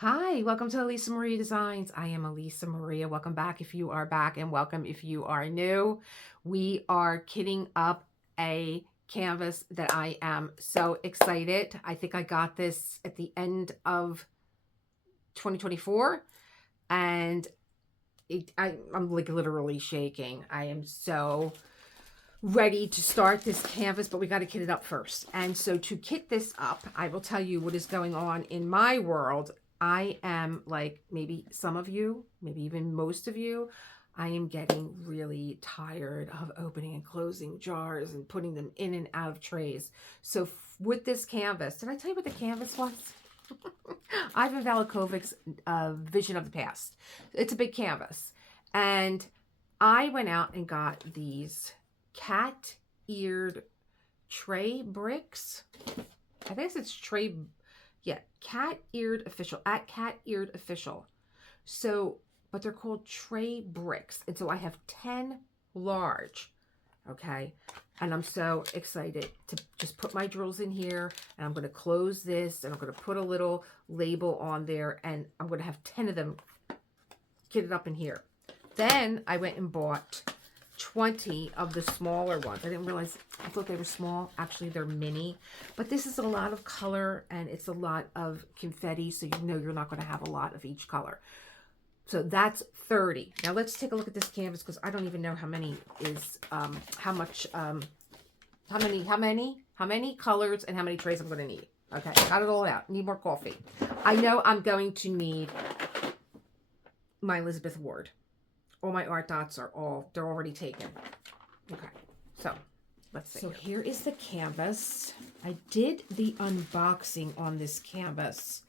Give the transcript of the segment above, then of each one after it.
Hi, welcome to Elisa Maria Designs. I am Elisa Maria. Welcome back if you are back, and welcome if you are new. We are kitting up a canvas that I am so excited. I think I got this at the end of 2024, and I'm like literally shaking. I am so ready to start this canvas, but we got to kit it up first. And so to kit this up, I will tell you what is going on in my world. I am like maybe some of you, maybe even most of you, I am getting really tired of opening and closing jars and putting them in and out of trays. So with this canvas, did I tell you what the canvas was? Ivan Valachovics' Vision of the Past. It's a big canvas. And I went out and got these cat-eared Trabricks. I guess it's Cateared Official, at Cateared Official. So, but they're called Trabricks. And so I have 10 large, okay? And I'm so excited to just put my drills in here, and I'm going to close this, and I'm going to put a little label on there, and I'm going to have 10 of them kitted up in here. Then I went and bought 20 of the smaller ones. I didn't realize, I thought they were small. Actually, they're mini. But this is a lot of color, and it's a lot of confetti, so you know you're not going to have a lot of each color. So that's 30. Now let's take a look at this canvas, because I don't even know how many is, how many colors and how many trays I'm going to need. Okay, got it all out. Need more coffee. I know I'm going to need my Elizabeth Ward. All my ArtDots they're already taken. Okay, so let's see. So here is the canvas. I did the unboxing on this canvas,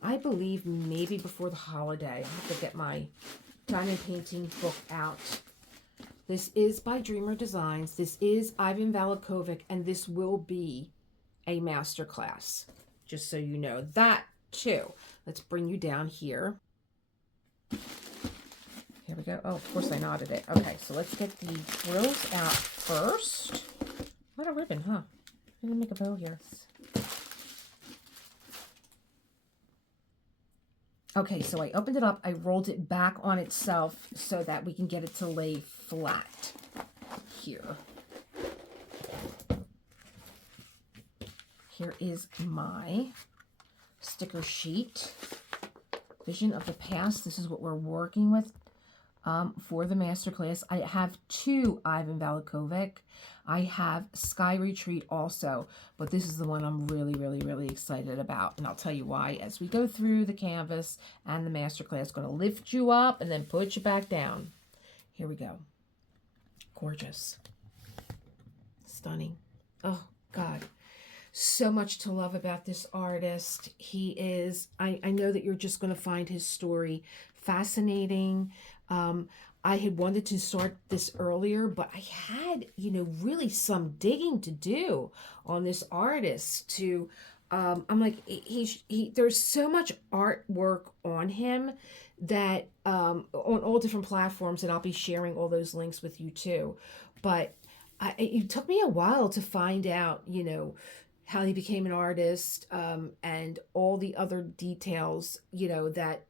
I believe maybe before the holiday. I have to get my diamond painting book out. This is by Dreamer Designs. This is Ivan Valachovic, and this will be a masterclass, just so you know that too. Let's bring you down here. Here we go. Oh, of course I knotted it. Okay, so let's get the drills out first. A lot of ribbon, huh? I didn't make a bow here. Okay, so I opened it up. I rolled it back on itself so that we can get it to lay flat here. Here is my sticker sheet. Vision of the Past. This is what we're working with. For the masterclass, I have 2 Ivan Valachovic. I have Sky Retreat also, but this is the one I'm really, really, really excited about, and I'll tell you why as we go through the canvas and the masterclass. It's going to lift you up and then put you back down. Here we go. Gorgeous. Stunning. Oh, God. So much to love about this artist. He is, I know that you're just going to find his story fascinating. I had wanted to start this earlier, but I had, really some digging to do on this artist to, I'm like, there's so much artwork on him that, on all different platforms, and I'll be sharing all those links with you too. But it took me a while to find out, how he became an artist, and all the other details, that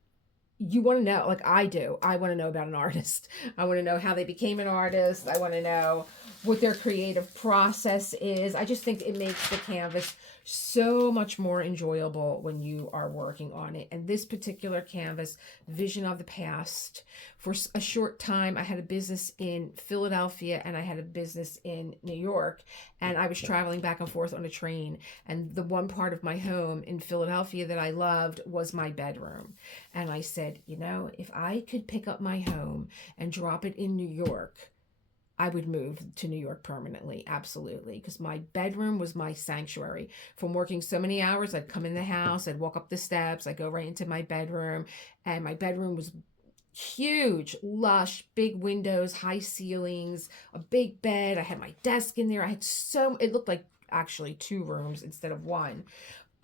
you want to know, like I do. I want to know about an artist. I want to know how they became an artist. I want to know what their creative process is. I just think it makes the canvas so much more enjoyable when you are working on it. And this particular canvas, Vision of the Past, for a short time, I had a business in Philadelphia and I had a business in New York. And I was traveling back and forth on a train. And the one part of my home in Philadelphia that I loved was my bedroom. And I said, if I could pick up my home and drop it in New York, I would move to New York permanently, absolutely, because my bedroom was my sanctuary. From working so many hours, I'd come in the house, I'd walk up the steps, I'd go right into my bedroom, and my bedroom was huge, lush, big windows, high ceilings, a big bed. I had my desk in there. It looked like actually 2 rooms instead of 1.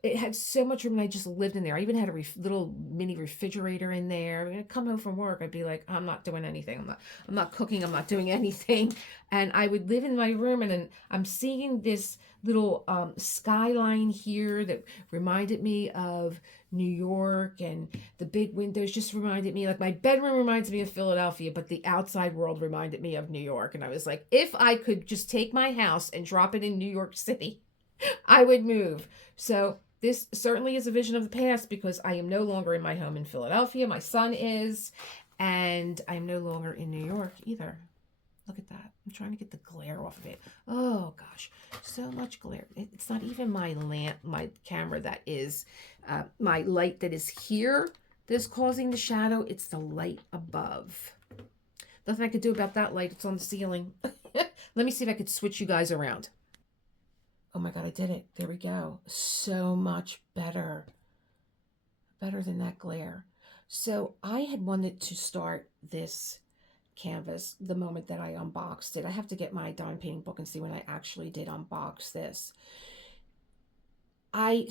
it had so much room, and I just lived in there. I even had a little mini refrigerator in there. When I come home from work, I'd be like, I'm not doing anything. I'm not cooking. I'm not doing anything. And I would live in my room, and then I'm seeing this little skyline here that reminded me of New York, and the big windows just reminded me, like my bedroom reminds me of Philadelphia, but the outside world reminded me of New York. And I was like, if I could just take my house and drop it in New York City, I would move. So this certainly is a vision of the past, because I am no longer in my home in Philadelphia. My son is, and I'm no longer in New York either. Look at that. I'm trying to get the glare off of it. Oh gosh, so much glare. It's not even my lamp, my camera that is, my light that is here that's causing the shadow. It's the light above. Nothing I could do about that light. It's on the ceiling. Let me see if I could switch you guys around. Oh my God, I did it. There we go. So much better. Better than that glare. So I had wanted to start this canvas the moment that I unboxed it. I have to get my dime painting book and see when I actually did unbox this. I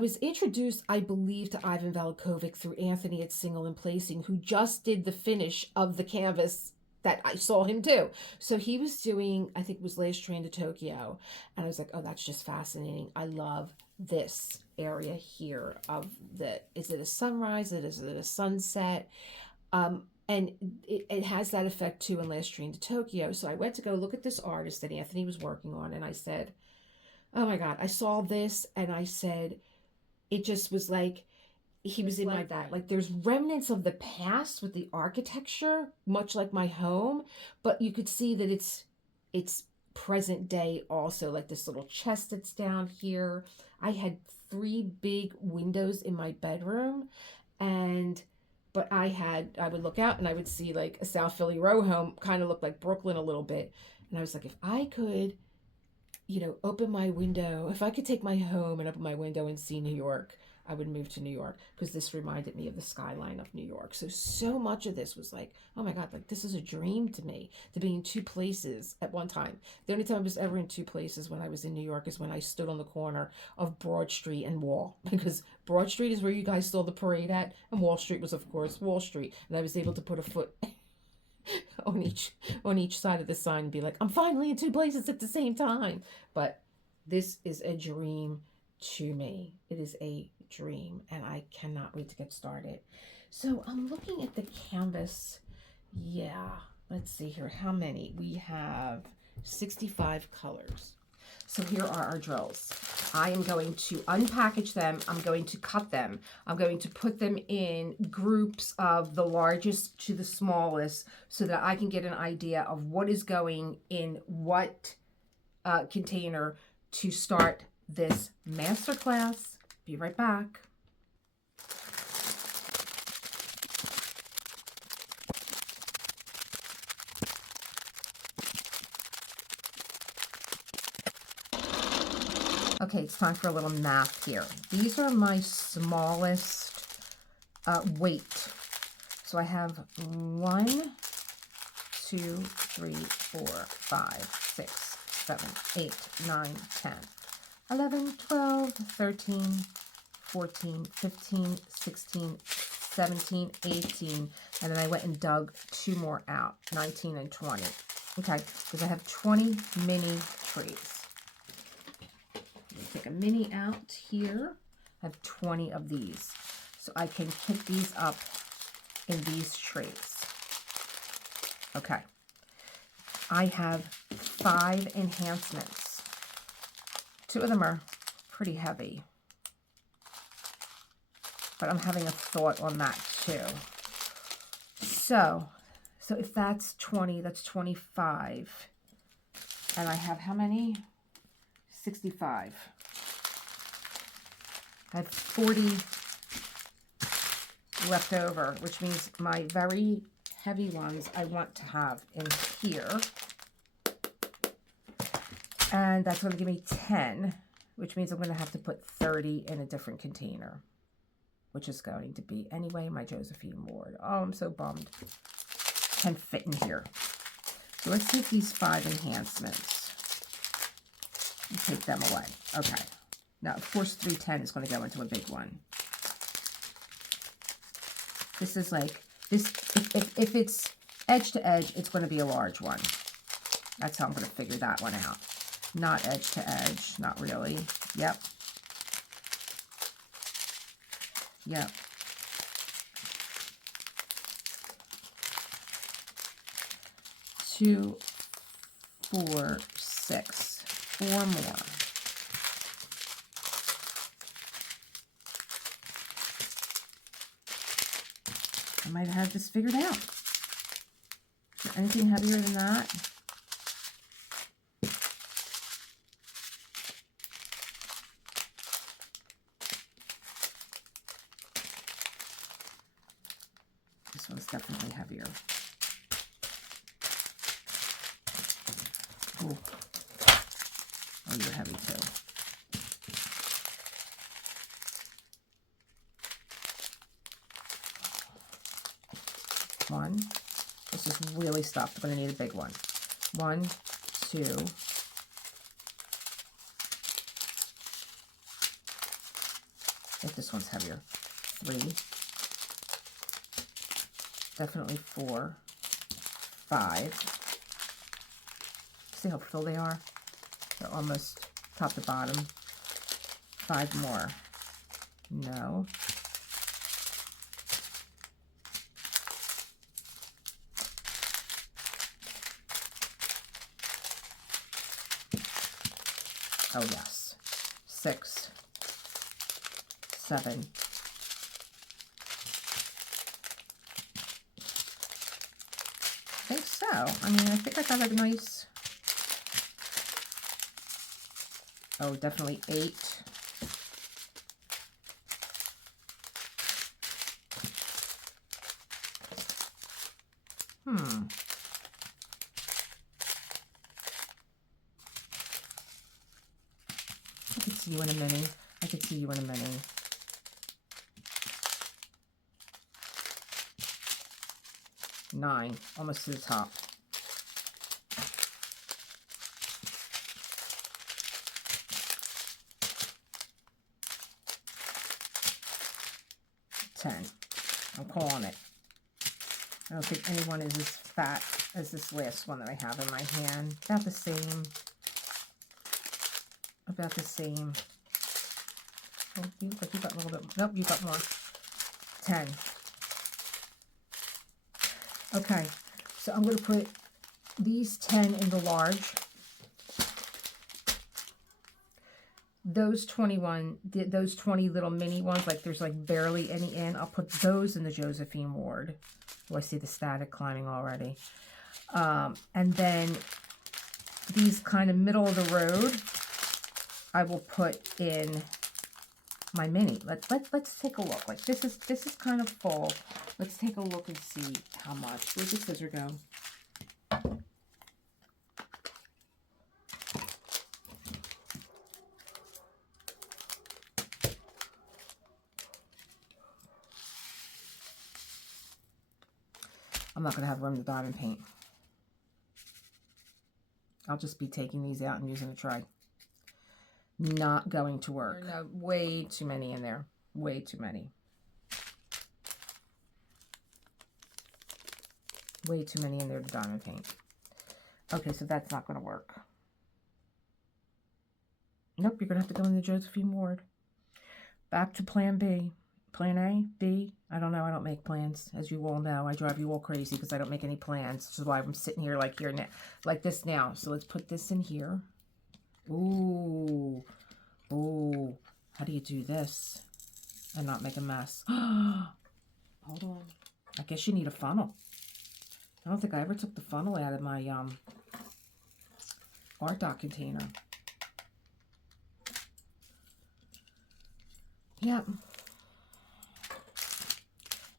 was introduced, I believe, to Ivan Valachovic through Anthony at Single and Placing, who just did the finish of the canvas that I saw him do. So he was doing, I think it was Last Train to Tokyo. And I was like, oh, that's just fascinating. I love this area here of is it a sunrise? Is it a sunset? And it has that effect too in Last Train to Tokyo. So I went to go look at this artist that Anthony was working on, and I said, oh my God, I saw this, and I said, it just was like, he was in like that. Like there's remnants of the past with the architecture, much like my home, but you could see that it's present day also, like this little chest that's down here. I had 3 big windows in my bedroom, but I would look out and I would see like a South Philly row home, kind of looked like Brooklyn a little bit. And I was like, if I could, open my window, if I could take my home and open my window and see New York, I would move to New York, because this reminded me of the skyline of New York. So much of this was like, oh my God, like this is a dream to me, to be in 2 places at one time. The only time I was ever in 2 places when I was in New York is when I stood on the corner of Broad Street and Wall, because Broad Street is where you guys saw the parade at, and Wall Street was, of course, Wall Street. And I was able to put a foot on each side of the sign and be like, I'm finally in 2 places at the same time. But this is a dream to me. It is a dream, and I cannot wait to get started. So I'm looking at the canvas. Yeah, let's see here. How many? We have 65 colors. So here are our drills. I am going to unpackage them. I'm going to cut them. I'm going to put them in groups of the largest to the smallest, so that I can get an idea of what is going in what container to start this masterclass. Be right back. Okay, it's time for a little math here. These are my smallest weight. So I have 1, 2, 3, 4, 5, 6, 7, 8, 9, 10, 11, 12, 13, 14, 15, 16, 17, 18, and then I went and dug 2 more out, 19 and 20. Okay, because I have 20 mini trees. Take a mini out here. I have 20 of these. So I can pick these up in these trays. Okay. I have 5 enhancements. 2 of them are pretty heavy. But I'm having a thought on that too. So if that's 20, that's 25. And I have how many? 65. I have 40 left over, which means my very heavy ones I want to have in here. And that's going to give me 10, which means I'm going to have to put 30 in a different container, which is going to be, anyway, my Josephine Ward. Oh, I'm so bummed. Can't fit in here. So let's take these 5 enhancements and take them away. Okay. Now, of course, 310 is going to go into a big one. This is like, this. If it's edge to edge, it's going to be a large one. That's how I'm going to figure that one out. Not edge to edge, not really. Yep. Yep. Two, 4, 6, 4 more. I might have this figured out. Is there anything heavier than that? This one's definitely heavier. Ooh. Oh, you're heavy too. One. This is really stuffed. I'm going to need a big one. 1, 2. I think this one's heavier. 3. Definitely 4. 5. See how full they are? They're almost top to bottom. 5 more. No. Oh, yes. 6, 7. I think so. I mean, I think I got a nice... Oh, definitely 8. I could see you in a mini. I could see you in a mini. Nine, almost to the top. I'm calling it. I don't think anyone is as fat as this last one that I have in my hand. About the same. About the same. Oh, you got a little bit. Nope, you got more. 10. Okay, so I'm going to put these 10 in the large. Those 21, those 20 little mini ones, like there's like barely any in, I'll put those in the Josephine Ward. Oh, I see the static climbing already. And then these kind of middle of the road, I will put in my mini. Let's take a look. Like this is kind of full. Let's take a look and see how much. Where'd the scissor go? I'm not going to have room to diamond paint. I'll just be taking these out and using a tray. Not going to work. No, way too many in there. Way too many. Way too many in there to diamond paint. Okay, so that's not going to work. Nope, you're going to have to go in the Josephine Ward. Back to plan B. Plan A, B, I don't know. I don't make plans, as you all know. I drive you all crazy because I don't make any plans. This is why I'm sitting here like this now. So let's put this in here. Ooh. Ooh. How do you do this and not make a mess? Hold on. I guess you need a funnel. I don't think I ever took the funnel out of my ArtDot container. Yep.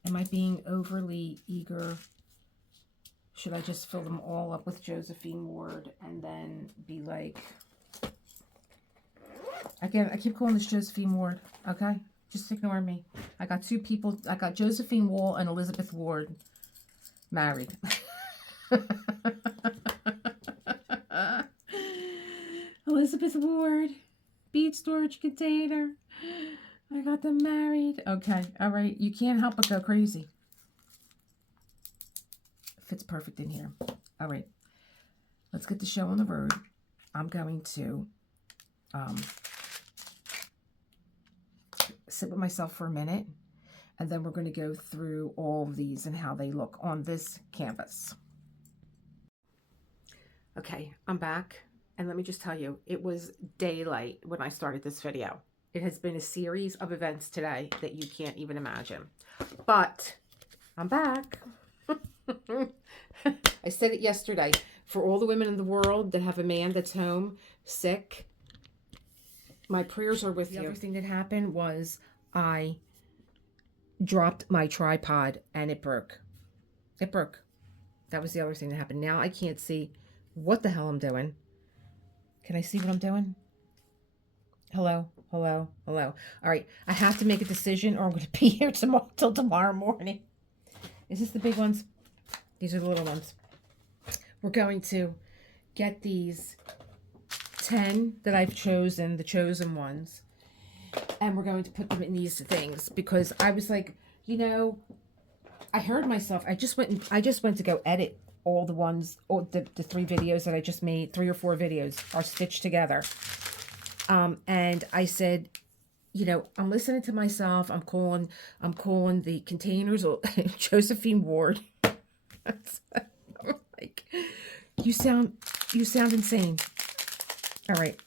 Am I being overly eager? Should I just fill them all up with Josephine Ward and then be like... Again, I keep calling this Josephine Ward, okay? Just ignore me. I got two people. I got Josephine Wall and Elizabeth Ward married. Elizabeth Ward, bead storage container. I got them married. Okay, all right. You can't help but go crazy. Fits perfect in here. All right. Let's get the show on the road. I'm going to sit with myself for a minute, and then we're going to go through all of these and how they look on this canvas. Okay, I'm back, and let me just tell you, it was daylight when I started this video. It has been a series of events today that you can't even imagine, but I'm back. I said it yesterday, for all the women in the world that have a man that's home sick, my prayers are with you. The other thing that happened was I dropped my tripod and it broke. It broke. That was the other thing that happened. Now I can't see what the hell I'm doing. Can I see what I'm doing? Hello, hello, hello. All right, I have to make a decision or I'm going to be here till tomorrow morning. Is this the big ones? These are the little ones. We're going to get these 10 that I've chosen, the chosen ones, and we're going to put them in these things because I was like, you know, I heard myself. I just went to go edit all the ones, or the 3 videos that I just made. 3 or 4 videos are stitched together. And I said, you know, I'm listening to myself. I'm calling the containers Josephine Ward. Like, you sound insane. All right.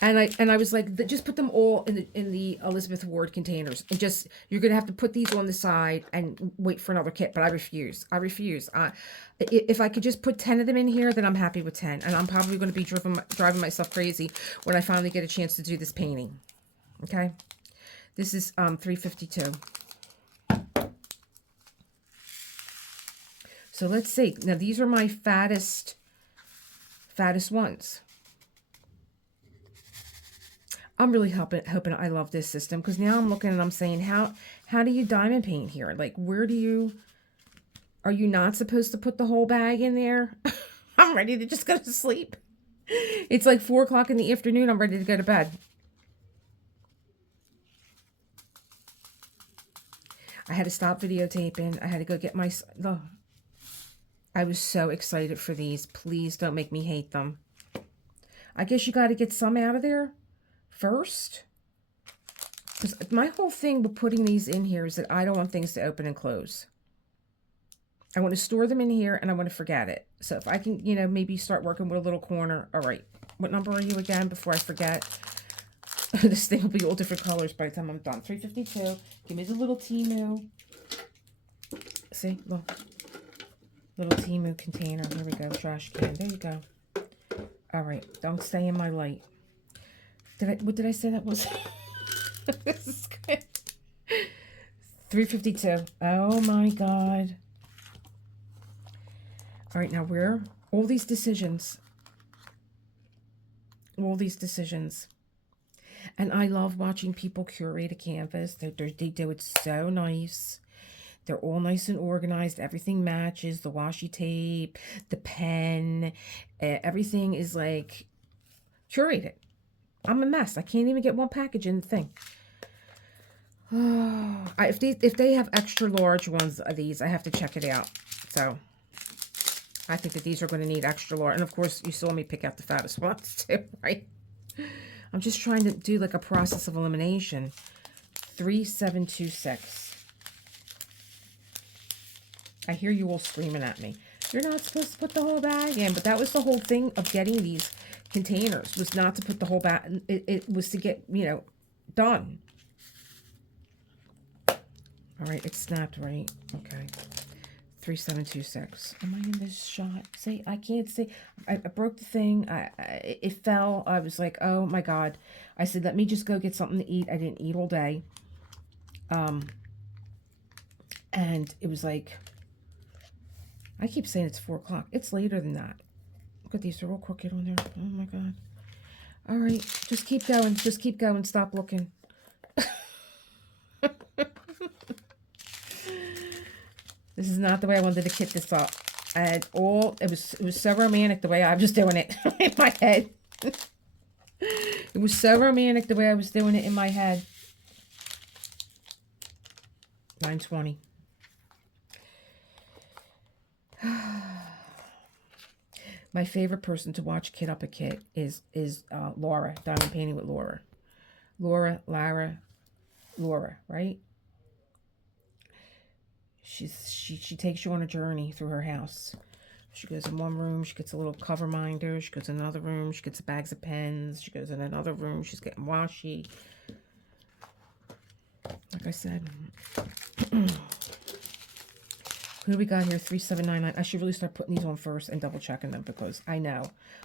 And I was like, just put them all in the Elizabeth Ward containers, and just, you're gonna have to put these on the side and wait for another kit. But I refuse. If I could just put 10 of them in here, then I'm happy with 10. And I'm probably going to be driving myself crazy when I finally get a chance to do this painting. Okay, this is 352. So let's see. Now these are my fattest ones. I'm really hoping I love this system, because now I'm looking and I'm saying, how do you diamond paint here? Like, are you not supposed to put the whole bag in there? I'm ready to just go to sleep. It's like 4 o'clock in the afternoon. I'm ready to go to bed. I had to stop videotaping. I had to go get my... Oh, I was so excited for these. Please don't make me hate them. I guess you got to get some out of there first. Because my whole thing with putting these in here is that I don't want things to open and close. I want to store them in here and I want to forget it. So if I can, you know, maybe start working with a little corner. All right. What number are you again before I forget? This thing will be all different colors by the time I'm done. 352. Give me the little Timu. See? Look. Little Timu container. Here we go. Trash can. There you go. All right. Don't stay in my light. What did I say that was? This is good. 352. Oh my God. All right, now all these decisions. And I love watching people curate a canvas. They do it so nice. They're all nice and organized. Everything matches. The washi tape, the pen, everything is like curated. I'm a mess. I can't even get one package in the thing. If they have extra large ones of these, I have to check it out. So I think that these are going to need extra large. And of course, you saw me pick out the fattest ones too, right? I'm just trying to do like a process of elimination. 3726. I hear you all screaming at me. You're not supposed to put the whole bag in, but that was the whole thing of getting these containers, was not to put the whole bag. It was to get, you know, done. All right, it snapped, right? Okay. 3726. Am I in this shot? See, I can't see. I broke the thing. It fell. I was like, oh my God. I said, let me just go get something to eat. I didn't eat all day. And it was like, I keep saying it's 4 o'clock. It's later than that. Look at these. They're all crooked on there. Oh my God. All right. Just keep going. Just keep going. Stop looking. This is not the way I wanted to kit this up. I had it was so romantic the way I was doing it in my head. It was so romantic the way I was doing it in my head. 9:20. My favorite person to watch kit up a kit is Laura, Diamond Painting with Laura. Laura, right? She takes you on a journey through her house. She goes in one room, she gets a little cover minder. She goes in another room, she gets bags of pens. She goes in another room, she's getting washi. Like I said. Who do we got here? 3799. I should really start putting these on first and double checking them, because I know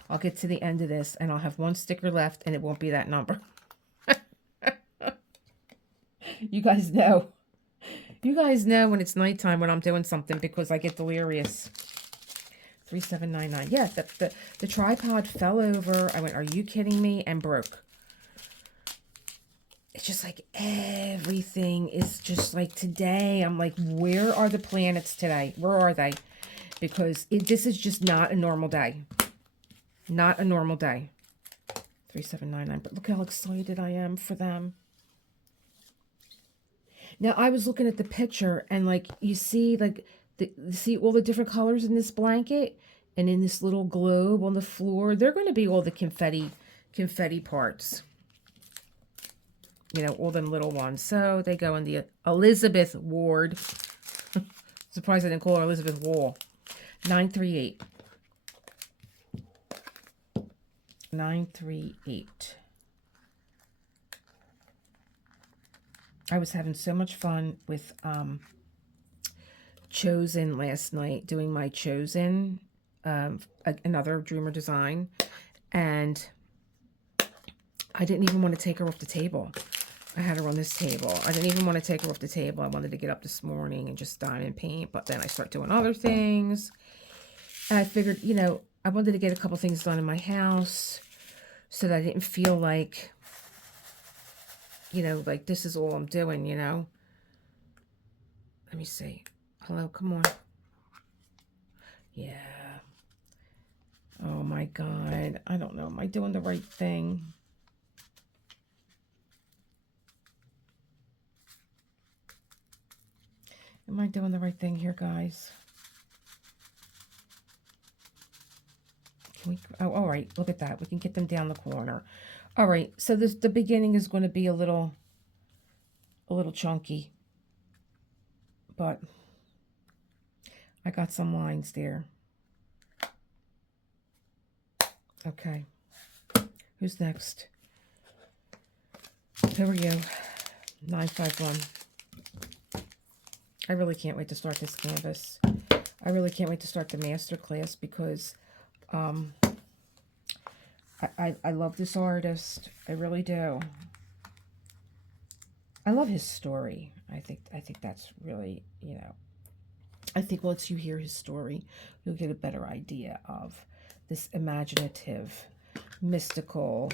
I'll get to the end of this and I'll have one sticker left and it won't be that number. You guys know. You guys know when it's nighttime when I'm doing something, because I get delirious. 3799. Yeah, the tripod fell over. I went, are you kidding me? And broke. It's just like everything is just like today. I'm like, where are the planets today? Where are they? Because this is just not a normal day. Not a normal day. 3799. But look how excited I am for them. Now, I was looking at the picture and like, you see like, see all the different colors in this blanket and in this little globe on the floor. They're going to be all the confetti parts. You know, all them little ones. So they go in the Elizabeth Ward. Surprised I didn't call her Elizabeth Wall. 938. 938. I was having so much fun with Chosen last night, doing my Chosen, another Dreamer design, and I didn't even want to take her off the table. I had her on this table. I didn't even want to take her off the table. I wanted to get up this morning and just diamond paint, but then I start doing other things. And I figured, you know, I wanted to get a couple things done in my house so that I didn't feel like, you know, like this is all I'm doing, you know. Let me see. Hello, come on. Yeah. Oh my God. I don't know. Am I doing the right thing? Am I doing the right thing here, guys? Can we, oh, all right, look at that. We can get them down the corner. All right, so the beginning is going to be a little chunky, but I got some lines there. Okay, who's next? Here we go. 951. I really can't wait to start this canvas. I really can't wait to start the master class, because I love this artist. I really do. I love his story. I think that's really, you know, I think once you hear his story, you'll get a better idea of this imaginative, mystical,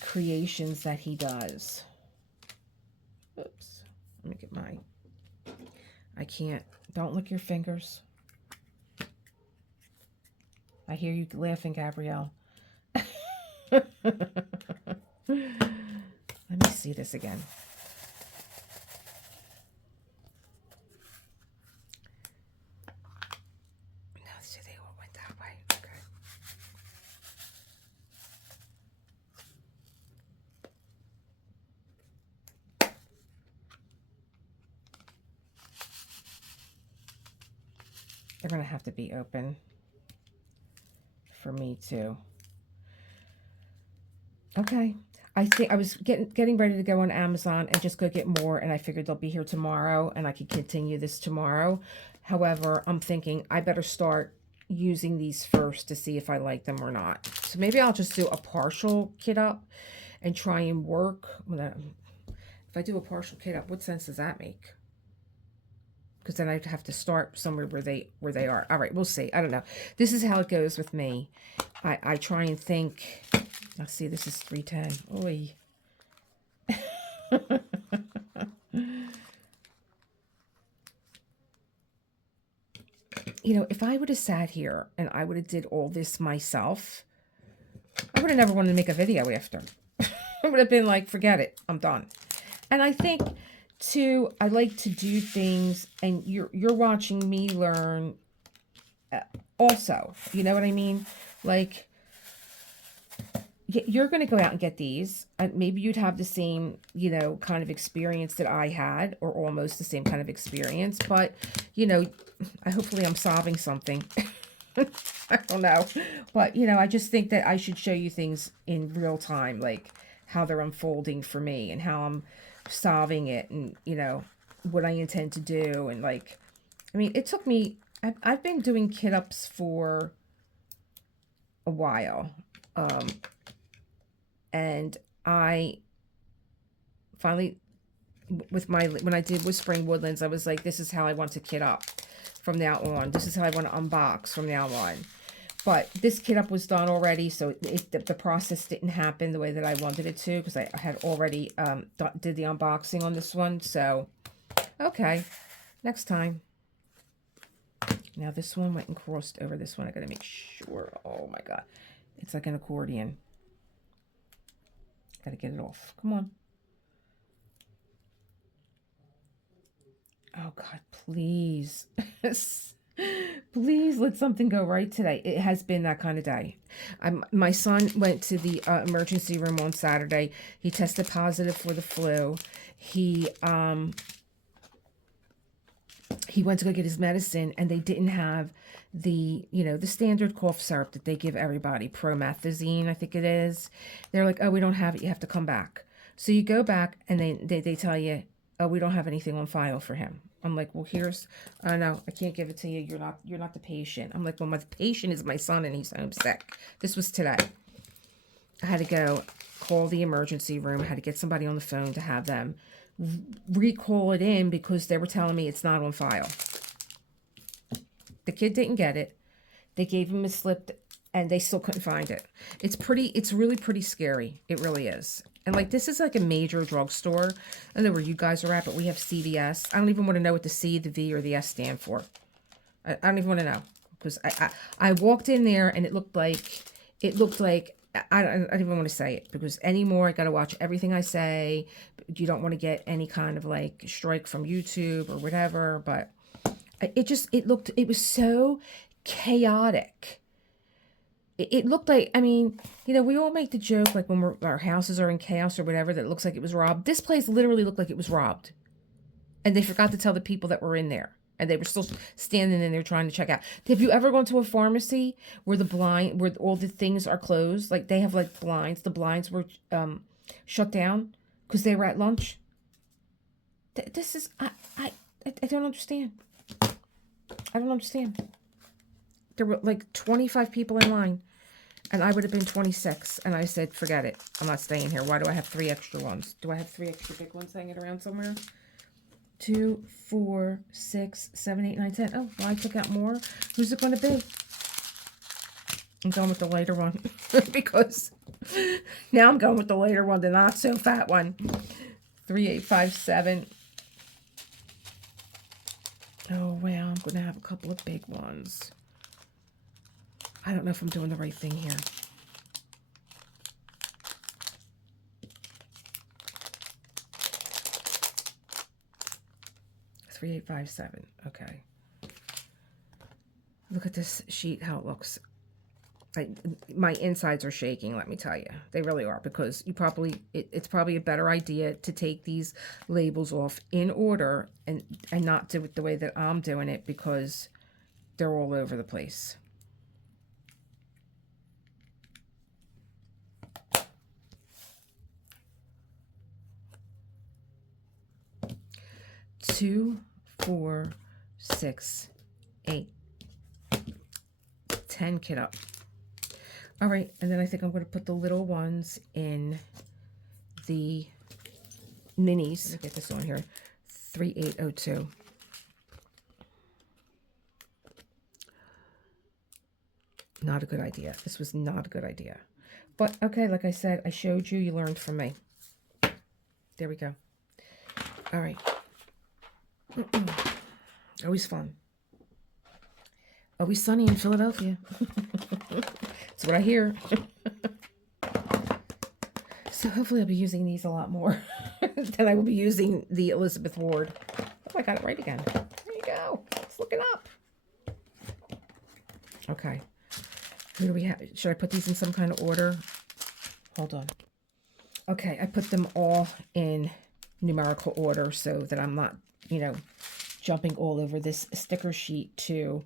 creations that he does. Oops. Let me get my, I can't, don't lick your fingers. I hear you laughing, Gabrielle. Let me see this again. No, see, they all went that way. Okay. They're going to have to be open for me too. Okay. I think I was getting ready to go on Amazon and just go get more, and I figured they'll be here tomorrow and I could continue this tomorrow. However, I'm thinking I better start using these first to see if I like them or not. So maybe I'll just do a partial kit up and try and work. If I do a partial kit up, what sense does that make? Because then I'd have to start somewhere where they are. All right, we'll see. I don't know. This is how it goes with me. I try and think. Let's see, this is 310. Oy. you know, if I would have sat here and I would have did all this myself, I would have never wanted to make a video after. I would have been like, forget it, I'm done. And I think too, I like to do things, and you're watching me learn also, you know what I mean? Like, you're going to go out and get these. Maybe you'd have the same, you know, kind of experience that I had, or almost the same kind of experience. But, you know, hopefully I'm solving something. I don't know. But, you know, I just think that I should show you things in real time, like how they're unfolding for me and how I'm solving it, and, you know, what I intend to do. And, like, I mean, it took me, I've been doing kit ups for a while. And I finally, when I did Whispering Woodlands, I was like, this is how I want to kit up from now on. This is how I want to unbox from now on. But this kit up was done already, so the process didn't happen the way that I wanted it to, because I had already did the unboxing on this one. So, okay, next time. Now this one went and crossed over this one. I got to make sure. Oh my God. It's like an accordion. Got to get it off. Come on. Oh God, please. Please let something go right today. It has been that kind of day. My son went to the emergency room on Saturday. He tested positive for the flu. He went to go get his medicine, and they didn't have the, you know, the standard cough syrup that they give everybody, promethazine, I think it is. They're like, oh, we don't have it. You have to come back. So you go back, and they tell you, oh, we don't have anything on file for him. I'm like, well, here's, no, I can't give it to you. You're not the patient. I'm like, well, my patient is my son, and he's home sick. This was today. I had to go call the emergency room. I had to get somebody on the phone to have them recall it in, because they were telling me it's not on file. The kid didn't get it. They gave him a slip, and they still couldn't find it. It's really pretty scary. It really is. And like, this is like a major drugstore. I don't know where you guys are at, but we have CVS. I don't even want to know what the C, the V, or the S stand for. I don't even want to know, because I walked in there, and it looked like, I don't even want to say it, because anymore I got to watch everything I say. You don't want to get any kind of like strike from YouTube or whatever, but it was so chaotic. It looked like, I mean, you know, we all make the joke, like when our houses are in chaos or whatever, that it looks like it was robbed. This place literally looked like it was robbed. And they forgot to tell the people that were in there. And they were still standing in there trying to check out. Have you ever gone to a pharmacy where where all the things are closed? Like, they have like blinds. The blinds were shut down because they were at lunch. This is, I don't understand. I don't understand. There were like 25 people in line, and I would have been 26. And I said, forget it. I'm not staying here. Why do I have 3 extra ones? Do I have 3 extra big ones hanging around somewhere? 2, 4, 6, 7, 8, 9, 10. Oh, well, I took out more. Who's it going to be? I'm going with the lighter one because now I'm going with the lighter one, the not so fat one. 3, 8, 5, 7. Oh, wow. I'm going to have a couple of big ones. I don't know if I'm doing the right thing here. 3, 8, 5, 7. Okay. Look at this sheet, how it looks. My insides are shaking, let me tell you. They really are, because it's probably a better idea to take these labels off in order and not do it the way that I'm doing it, because they're all over the place. Two, 4, 6, 8, 10 kit up. All right, and then I think I'm going to put the little ones in the minis. Let me get this on here. 3802. Not a good idea. This was not a good idea. But, okay, like I said, I showed you. You learned from me. There we go. All right. Always fun. Always sunny in Philadelphia. That's what I hear. So hopefully I'll be using these a lot more than I will be using the Elizabeth Ward. Oh, I got it right again. There you go. It's looking up. Okay. Who do we have? Should I put these in some kind of order? Hold on. Okay, I put them all in numerical order so that I'm not, you know, jumping all over this sticker sheet to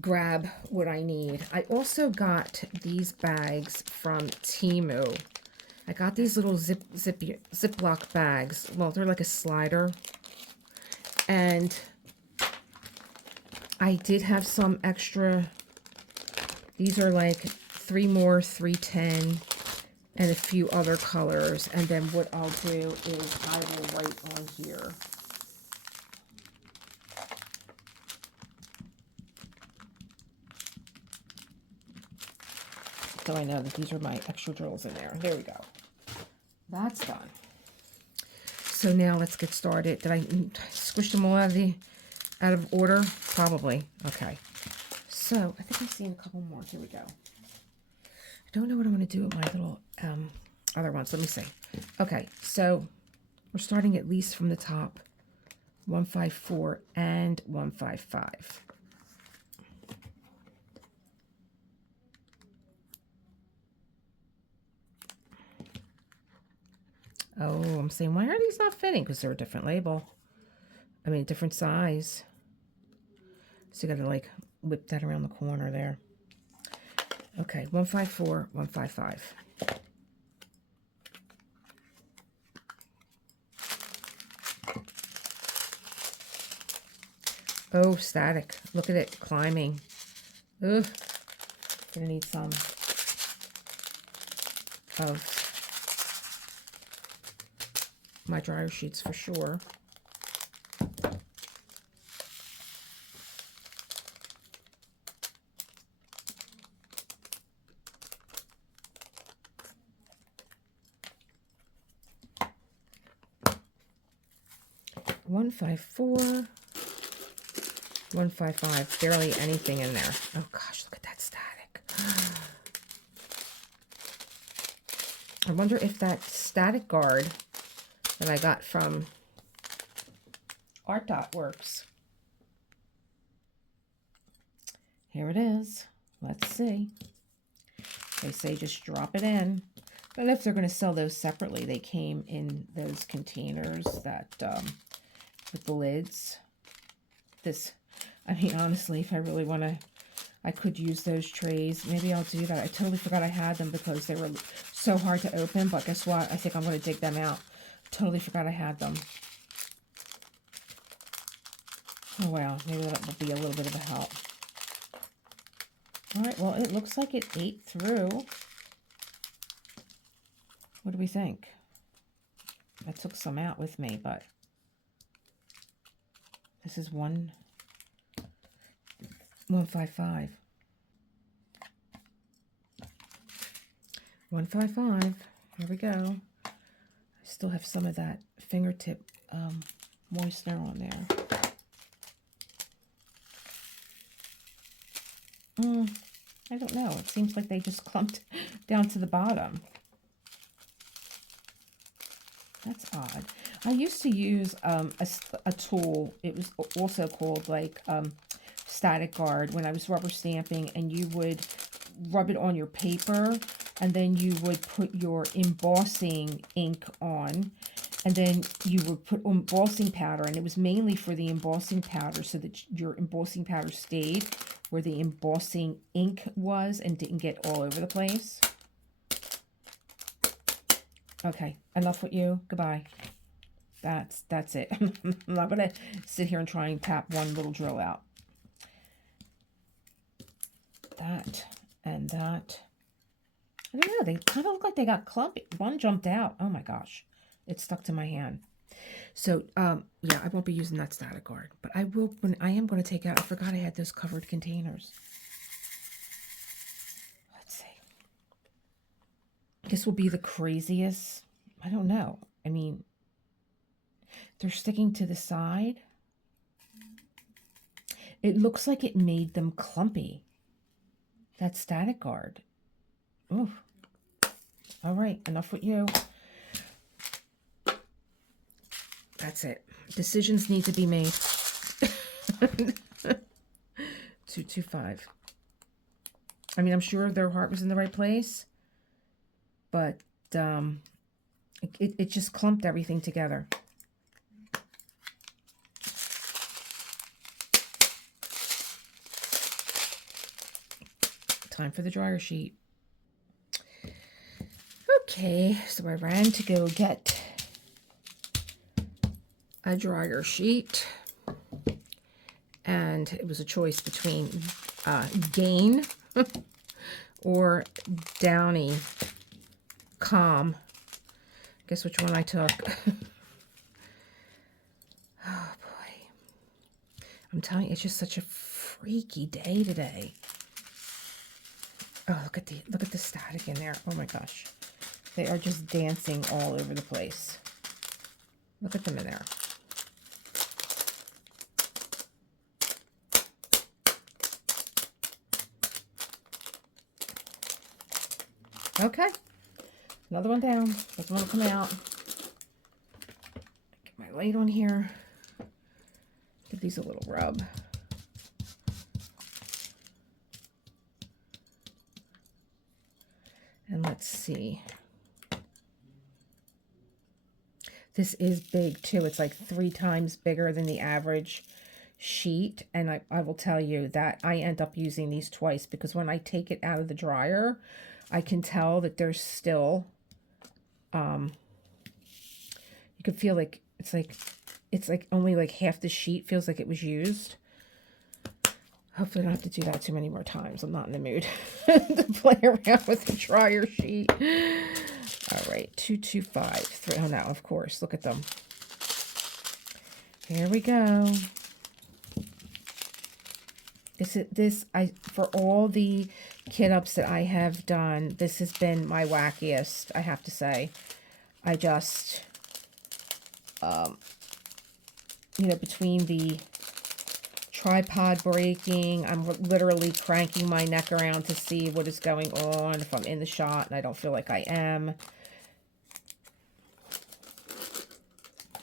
grab what I need. I also got these bags from Temu. I got these little Ziploc bags. Well, they're like a slider. And I did have some extra. These are like 3 more 310 and a few other colors. And then what I'll do is I will write on here. So I know that these are my extra drills in there. There we go. That's done. So now let's get started. Did I squish them all out of order? Probably. Okay. So I think I've seen a couple more. Here we go. I don't know what I'm going to do with my little other ones. Let me see. Okay. So we're starting at least from the top. 154 and 155. Oh, I'm saying, why are these not fitting? Because they're a different label. I mean, different size. So you got to like whip that around the corner there. Okay, 154, 155. Oh, static. Look at it climbing. Ugh. Gonna need some of my dryer sheets for sure. One 154, 155, barely anything in there. Oh gosh, look at that static. I wonder if that static guard that I got from ArtDot works. Here it is. Let's see. They say just drop it in. But if they're going to sell those separately, they came in those containers that with the lids. This, I mean, honestly, if I really want to, I could use those trays. Maybe I'll do that. I totally forgot I had them because they were so hard to open. But guess what? I think I'm going to dig them out. Totally forgot I had them. Oh, wow. Maybe that will be a little bit of a help. All right. Well, it looks like it ate through. What do we think? I took some out with me, but this is 155. 155. Here we go. I still have some of that fingertip moistener on there. I don't know. It seems like they just clumped down to the bottom. That's odd. I used to use a tool. It was also called like static guard when I was rubber stamping, and you would rub it on your paper, and then you would put your embossing ink on, and then you would put embossing powder, and it was mainly for the embossing powder so that your embossing powder stayed where the embossing ink was and didn't get all over the place. Okay, enough with you. Goodbye. That's it. I'm not going to sit here and try and tap one little drill out. That and that. I don't know. They kind of look like they got clumpy. One jumped out. Oh my gosh. It stuck to my hand. So, yeah, I won't be using that static guard. But I will, when I am going to take out, I forgot I had those covered containers. Let's see. This will be the craziest. I don't know. I mean, they're sticking to the side. It looks like it made them clumpy. That static guard. Ooh. All right, enough with you. That's it. Decisions need to be made. 225. I mean, I'm sure their heart was in the right place, but it just clumped everything together. Time for the dryer sheet. Okay, so I ran to go get a dryer sheet, and it was a choice between Gain or Downy Calm. Guess which one I took. Oh boy, I'm telling you, it's just such a freaky day today. Oh, look at the static in there. Oh my gosh. They are just dancing all over the place. Look at them in there. Okay. Another one down. Doesn't want to come out. Get my light on here. Give these a little rub. And let's see. This is big too. It's like 3 times bigger than the average sheet. And I will tell you that I end up using these twice because when I take it out of the dryer, I can tell that there's still, you can feel like it's like only like half the sheet feels like it was used. Hopefully I don't have to do that too many more times. I'm not in the mood to play around with the dryer sheet. All right, 225. 3. Oh no, of course. Look at them. Here we go. For all the kit ups that I have done, this has been my wackiest, I have to say. I just, between the tripod breaking, I'm literally cranking my neck around to see what is going on, if I'm in the shot, and I don't feel like I am.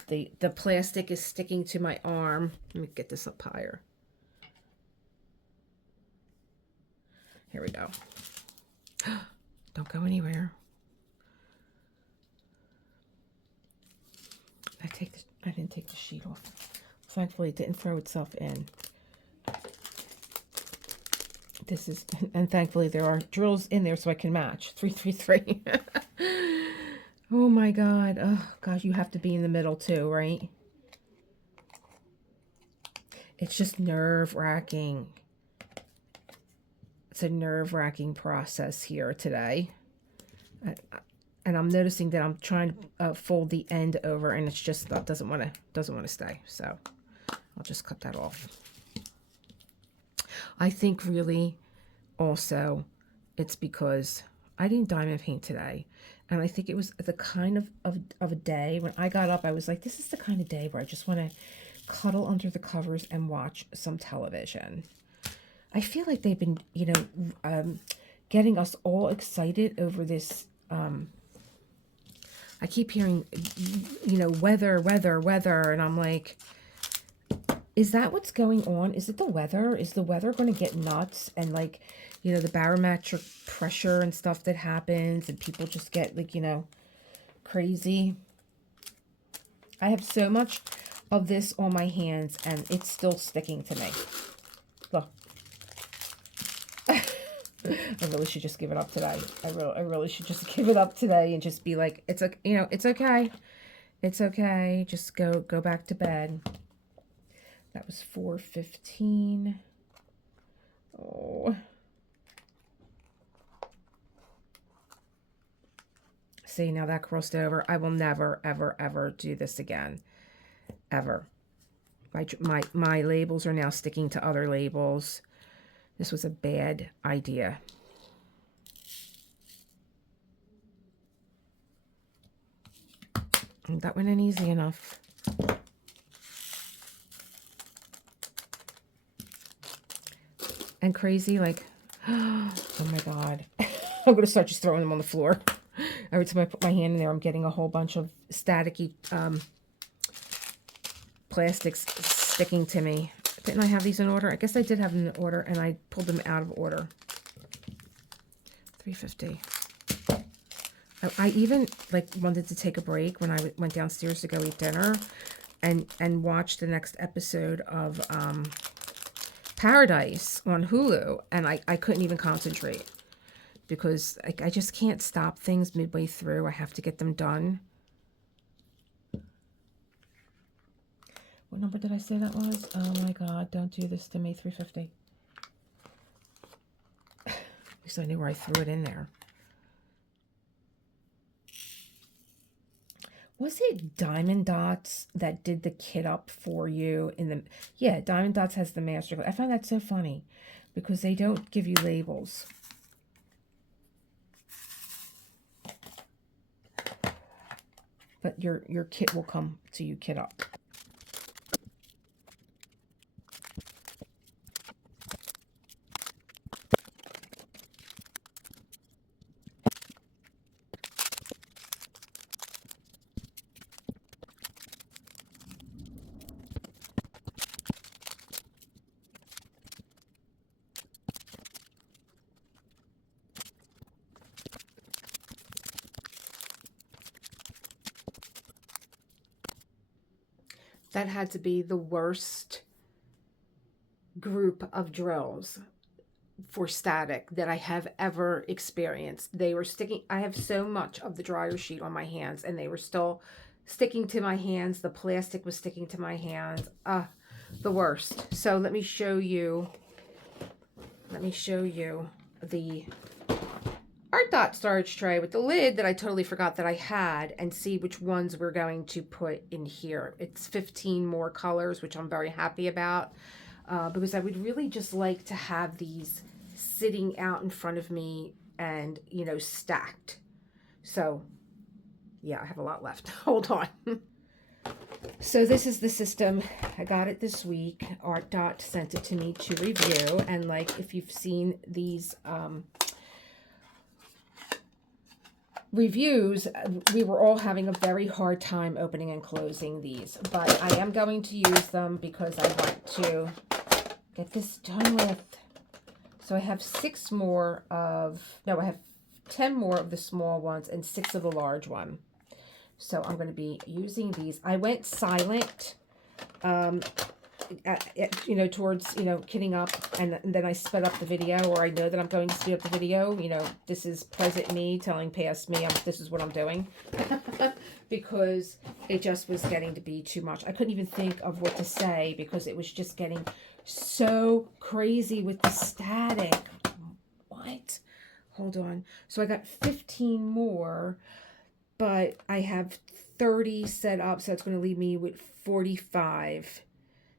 The plastic is sticking to my arm. Let me get this up higher. Here we go. Don't go anywhere. I didn't take the sheet off. Thankfully, it didn't throw itself in. And thankfully there are drills in there so I can match. 333. Oh my God. Oh gosh, you have to be in the middle too, right? It's just nerve-wracking. It's a nerve-wracking process here today. And I'm noticing that I'm trying to fold the end over, and it's just that doesn't want to stay. So I'll just cut that off. I think really also it's because I didn't diamond paint today. And I think it was the kind of a day when I got up, I was like, this is the kind of day where I just want to cuddle under the covers and watch some television. I feel like they've been, getting us all excited over this. I keep hearing, weather, and I'm like, is that what's going on? Is it the weather? Is the weather going to get nuts? And like, the barometric pressure and stuff that happens and people just get like, crazy. I have so much of this on my hands and it's still sticking to me. Look. I really should just give it up today. I really should just give it up today and just be like, it's like, it's okay. It's okay. Just go back to bed. That was 4:15. Oh. See, now that crossed over. I will never, ever, ever do this again. Ever. My labels are now sticking to other labels. This was a bad idea. And that went in easy enough. and crazy? Like, oh my God. I'm going to start just throwing them on the floor. Every time I put my hand in there, I'm getting a whole bunch of staticky plastics sticking to me. Didn't I have these in order? I guess I did have them in order, and I pulled them out of order. $3.50. I even like wanted to take a break when I went downstairs to go eat dinner, and watch the next episode of Paradise on Hulu, and I couldn't even concentrate because I just can't stop things midway through. I have to get them done. What number did I say that was? Oh my God, don't do this to me. $3.50. At least I knew where I threw it in there. Was it Diamond Dots that did the kit up for you in the... Yeah, Diamond Dots has the master. I find that so funny because they don't give you labels. But your kit will come to you kit up. That had to be the worst group of drills for static that I have ever experienced. They were sticking, I have so much of the dryer sheet on my hands, and they were still sticking to my hands. The plastic was sticking to my hands. The worst. So let me show you the ArtDot storage tray with the lid that I totally forgot that I had, and see which ones we're going to put in here. It's 15 more colors, which I'm very happy about, because I would really just like to have these sitting out in front of me and, you know, stacked. So yeah, I have a lot left. Hold on. So this is the system. I got it this week. ArtDot sent it to me to review, and like if you've seen these reviews, we were all having a very hard time opening and closing these, but I am going to use them because I want to get this done with. So I have 6 more of, no, I have 10 more of the small ones and 6 of the large one. So I'm going to be using these. I went silent, you know, towards, you know, kitting up, and then I sped up the video, or I know that I'm going to speed up the video. You know, this is present me telling past me this is what I'm doing because it just was getting to be too much. I couldn't even think of what to say because it was just getting so crazy with the static. What? Hold on. So I got 15 more, but I have 30 set up, so it's going to leave me with 45.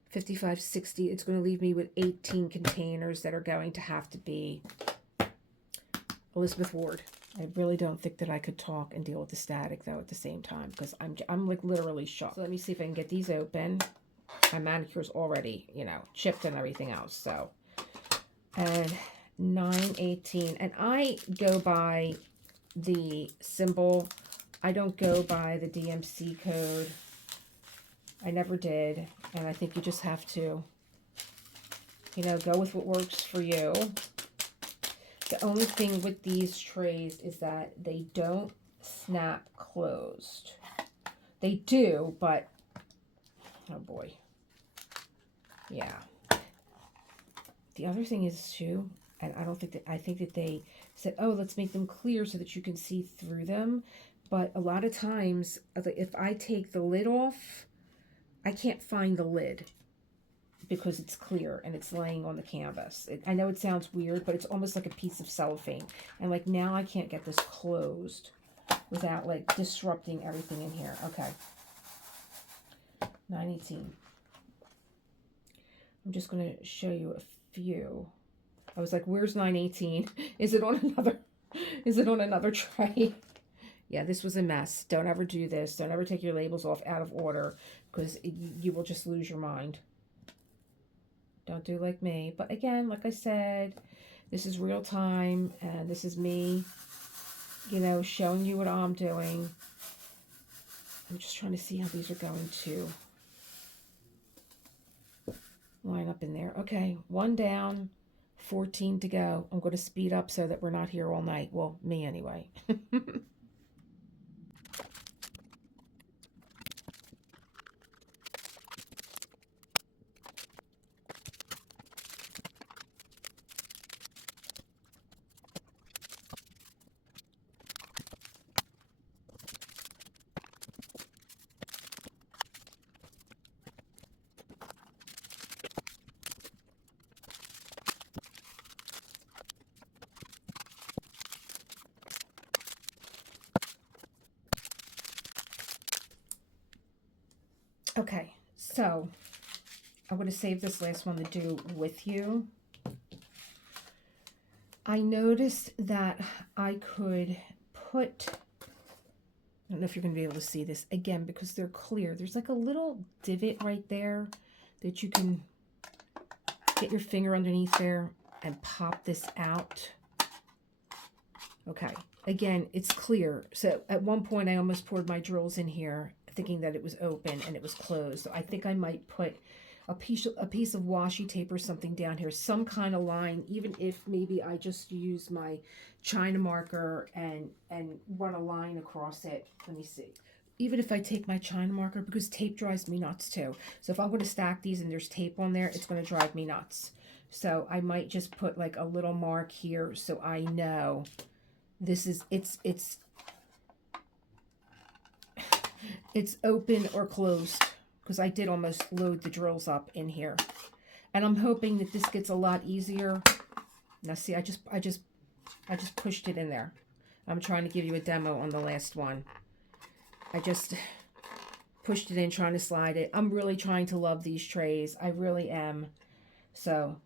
55, 60, it's going to leave me with 18 containers that are going to have to be Elizabeth Ward. I really don't think that I could talk and deal with the static, though, at the same time, because I'm like literally shocked. So let me see if I can get these open. My manicure's already, you know, chipped and everything else, so. And 918, and I go by the symbol. I don't go by the DMC code. I never did, and I think you just have to, you know, go with what works for you. The only thing with these trays is that they don't snap closed. They do, but, oh boy. Yeah. The other thing is, too, and I don't think that, I think that they said, oh, let's make them clear so that you can see through them. But a lot of times, if I take the lid off, I can't find the lid because it's clear and it's laying on the canvas. I know it sounds weird, but it's almost like a piece of cellophane. And like now I can't get this closed without like disrupting everything in here. Okay. 918. I'm just going to show you a few. I was like, where's 918? Is it on another tray? Yeah, this was a mess. Don't ever do this. Don't ever take your labels off out of order because you will just lose your mind. Don't do like me. But again, like I said, this is real time, and this is me, you know, showing you what I'm doing. I'm just trying to see how these are going to line up in there. Okay, 1 down, 14 to go. I'm going to speed up so that we're not here all night. Well, me anyway. Okay, so I'm going to save this last one to do with you. I noticed that I could put, I don't know if you're going to be able to see this again because they're clear. There's like a little divot right there that you can get your finger underneath there and pop this out. Okay, again, it's clear. So at one point I almost poured my drills in here thinking that it was open and it was closed. So I think I might put a piece of washi tape or something down here, some kind of line, even if maybe I just use my China marker and run a line across it. Let me see. Even if I take my China marker, because tape drives me nuts too. So if I'm going to stack these and there's tape on there, it's going to drive me nuts. So I might just put like a little mark here so I know this is, it's open or closed, because I did almost load the drills up in here. And I'm hoping that this gets a lot easier. Now see, I just pushed it in there. I'm trying to give you a demo on the last one. I just pushed it in, trying to slide it. I'm really trying to love these trays. I really am. So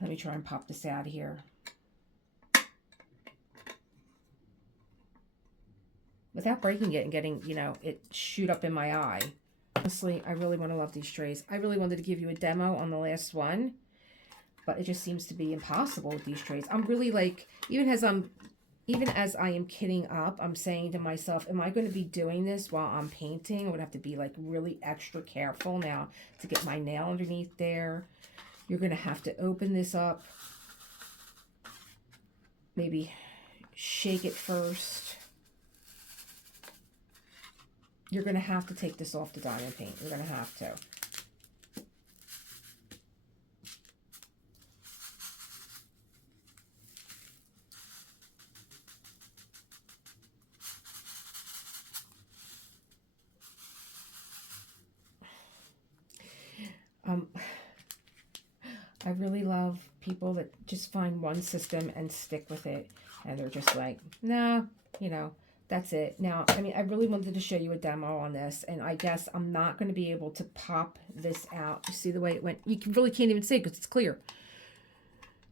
let me try and pop this out of here. Without breaking it and getting, you know, it shoot up in my eye. Honestly, I really want to love these trays. I really wanted to give you a demo on the last one, but it just seems to be impossible with these trays. I'm really like, even as I am kitting up, I'm saying to myself, am I going to be doing this while I'm painting? I would have to be like really extra careful now to get my nail underneath there. You're going to have to open this up. Maybe shake it first. You're going to have to take this off the diamond paint. You're going to have to. I really love people that just find one system and stick with it. And they're just like, nah, you know, that's it. Now, I mean, I really wanted to show you a demo on this, and I guess I'm not going to be able to pop this out. You see the way it went? You really can't even see it because it's clear.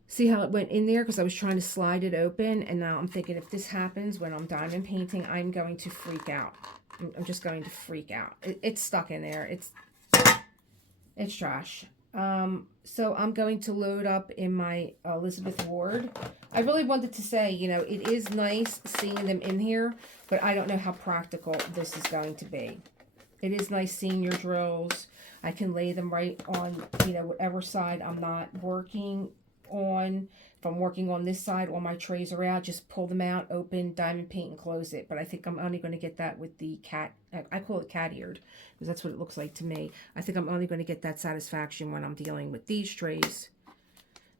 See how it went in there? Because I was trying to slide it open, and now I'm thinking if this happens when I'm diamond painting, I'm going to freak out. I'm just going to freak out. It's stuck in there. It's trash. So I'm going to load up in my Elizabeth Ward. I really wanted to say, you know, it is nice seeing them in here, but I don't know how practical this is going to be. It is nice seeing your drills. I can lay them right on, you know, whatever side I'm not working on. If I'm working on this side, all my trays are out, just pull them out, open, diamond paint, and close it. But I think I'm only going to get that with the I call it Cateared, because that's what it looks like to me. I think I'm only going to get that satisfaction when I'm dealing with these trays.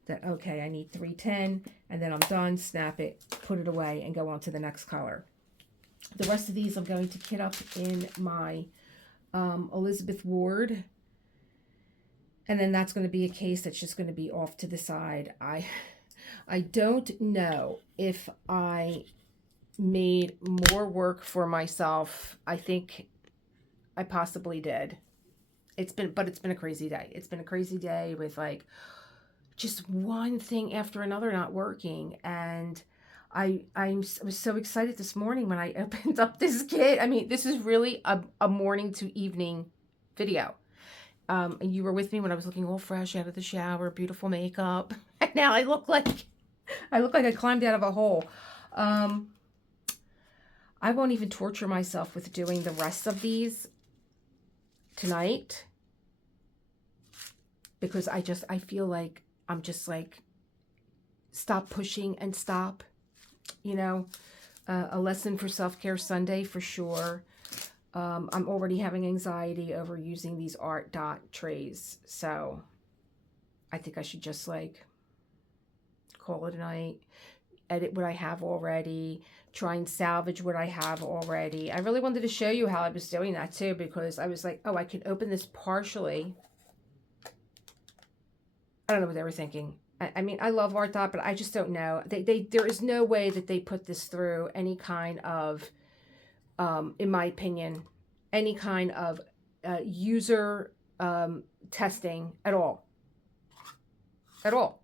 That, okay, I need 310, and then I'm done, snap it, put it away, and go on to the next color. The rest of these I'm going to kit up in my Elizabeth Ward. And then that's going to be a case that's just going to be off to the side. I don't know if I made more work for myself. I think I possibly did. But it's been a crazy day. It's been a crazy day with like just one thing after another not working. And I was so excited this morning when I opened up this kit. I mean, this is really a morning to evening video. And you were with me when I was looking all fresh out of the shower, beautiful makeup. And now I look like I climbed out of a hole. I won't even torture myself with doing the rest of these tonight because I feel like I'm just like, stop pushing and stop, you know. A lesson for self-care Sunday for sure. I'm already having anxiety over using these ArtDot trays, so I think I should just like call it a night, edit what I have already, try and salvage what I have already. I really wanted to show you how I was doing that too, because I was like, oh, I can open this partially. I don't know what they were thinking. I mean, I love ArtDot, but I just don't know. There is no way that they put this through any kind of, in my opinion, any kind of user testing at all. At all.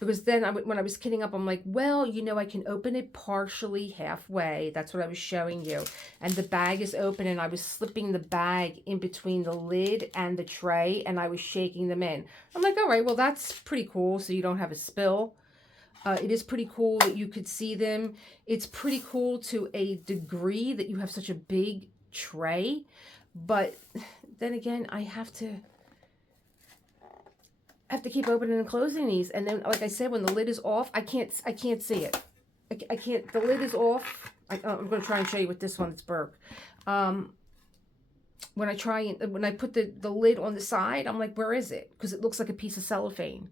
Because then when I was kitting up, I'm like, well, you know, I can open it partially halfway. That's what I was showing you. And the bag is open, and I was slipping the bag in between the lid and the tray, and I was shaking them in. I'm like, all right, well, that's pretty cool, so you don't have a spill. It is pretty cool that you could see them. It's pretty cool to a degree that you have such a big tray. But then again, I have to keep opening and closing these, and then like I said, when the lid is off, I can't see it. I can't. The lid is off. I'm going to try and show you with this one. It's Burke. When I put the lid on the side, I'm like, where is it? Because it looks like a piece of cellophane.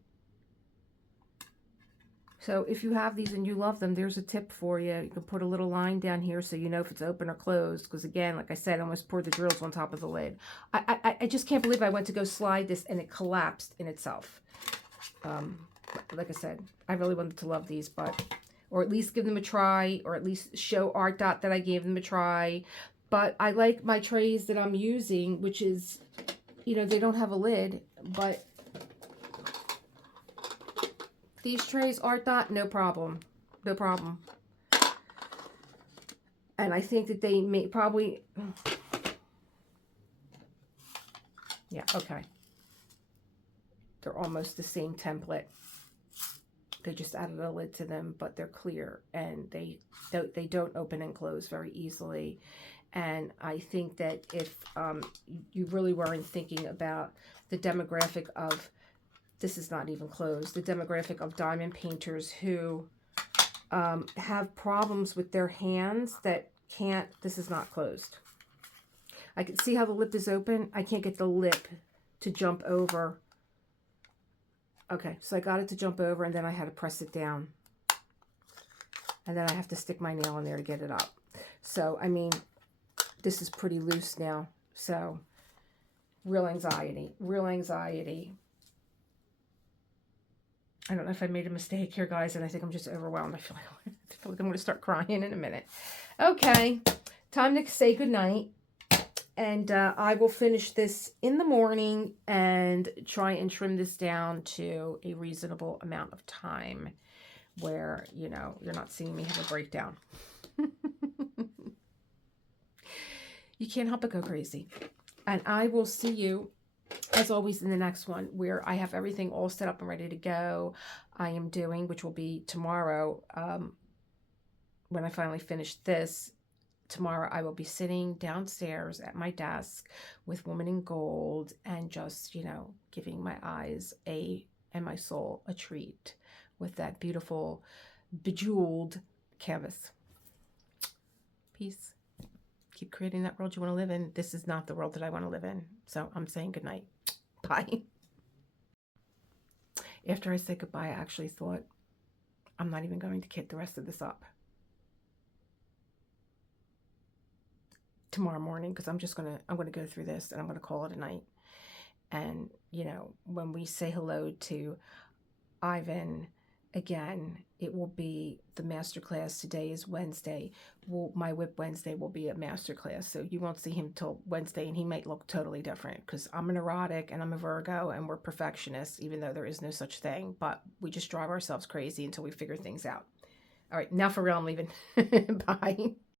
So if you have these and you love them, there's a tip for you. You can put a little line down here so you know if it's open or closed. Because again, like I said, I almost poured the drills on top of the lid. I just can't believe I went to go slide this and it collapsed in itself. Like I said, I really wanted to love these, or at least give them a try, or at least show ArtDot that I gave them a try. But I like my trays that I'm using, which is, you know, they don't have a lid, but these trays, ArtDot, no problem. No problem. And I think that they may probably... Yeah, okay. They're almost the same template. They just added a lid to them, but they're clear. And they don't open and close very easily. And I think that if you really weren't thinking about the demographic of... This is not even closed. The demographic of diamond painters who have problems with their hands that can't... This is not closed. I can see how the lip is open. I can't get the lip to jump over. Okay, so I got it to jump over, and then I had to press it down. And then I have to stick my nail in there to get it up. So, I mean, this is pretty loose now. So, real anxiety. Real anxiety. I don't know if I made a mistake here, guys, and I think I'm just overwhelmed. I feel like I'm going to start crying in a minute. Okay, time to say goodnight. And I will finish this in the morning and try and trim this down to a reasonable amount of time where, you know, you're not seeing me have a breakdown. You can't help but go crazy. And I will see you, as always, in the next one, where I have everything all set up and ready to go. I am doing, which will be tomorrow, when I finally finish this. Tomorrow I will be sitting downstairs at my desk with Woman in Gold and just, you know, giving my eyes and my soul a treat with that beautiful, bejeweled canvas. Peace. Keep creating that world you want to live in. This is not the world that I want to live in. So I'm saying goodnight. Bye. After I said goodbye, I actually thought, I'm not even going to kit the rest of this up tomorrow morning, because I'm going to go through this and I'm going to call it a night. And, you know, when we say hello to Ivan again, it will be the masterclass. Today is Wednesday. My Whip Wednesday will be a masterclass, so you won't see him till Wednesday, and he might look totally different because I'm an erotic and I'm a Virgo and we're perfectionists, even though there is no such thing, but we just drive ourselves crazy until we figure things out. All right, now for real, I'm leaving. Bye.